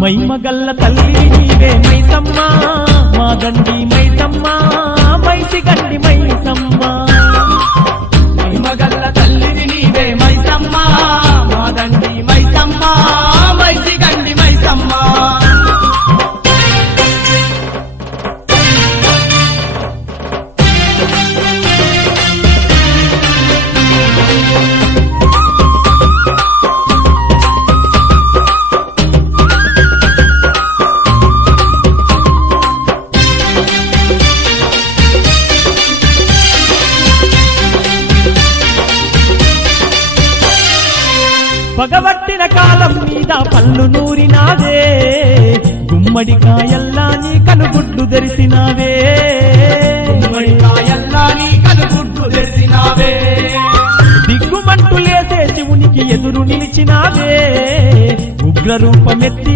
మైమగల్ల తల్లి నీవే మైసమ్మ మా దండి మైసమ్మ మైసి గండి మైసమ్మ మైమగల్ల తల్లిని నీవే మైసమ్మ మా దండి మైసమ్మ మైసి గండి మైసమ్మ పగబట్టిన కాలం మీద పళ్ళు నూరినావే గుమ్మడికాయల్లా నీ కనుగుడ్లు తెరిసినావే గుమ్మడికాయల్లా నీ కనుగుడ్లు తెరిసినావే దిగ్గుమంటు లేసే శివునికి ఎదురు నిలిచినావే ఉగ్ర రూపమెత్తి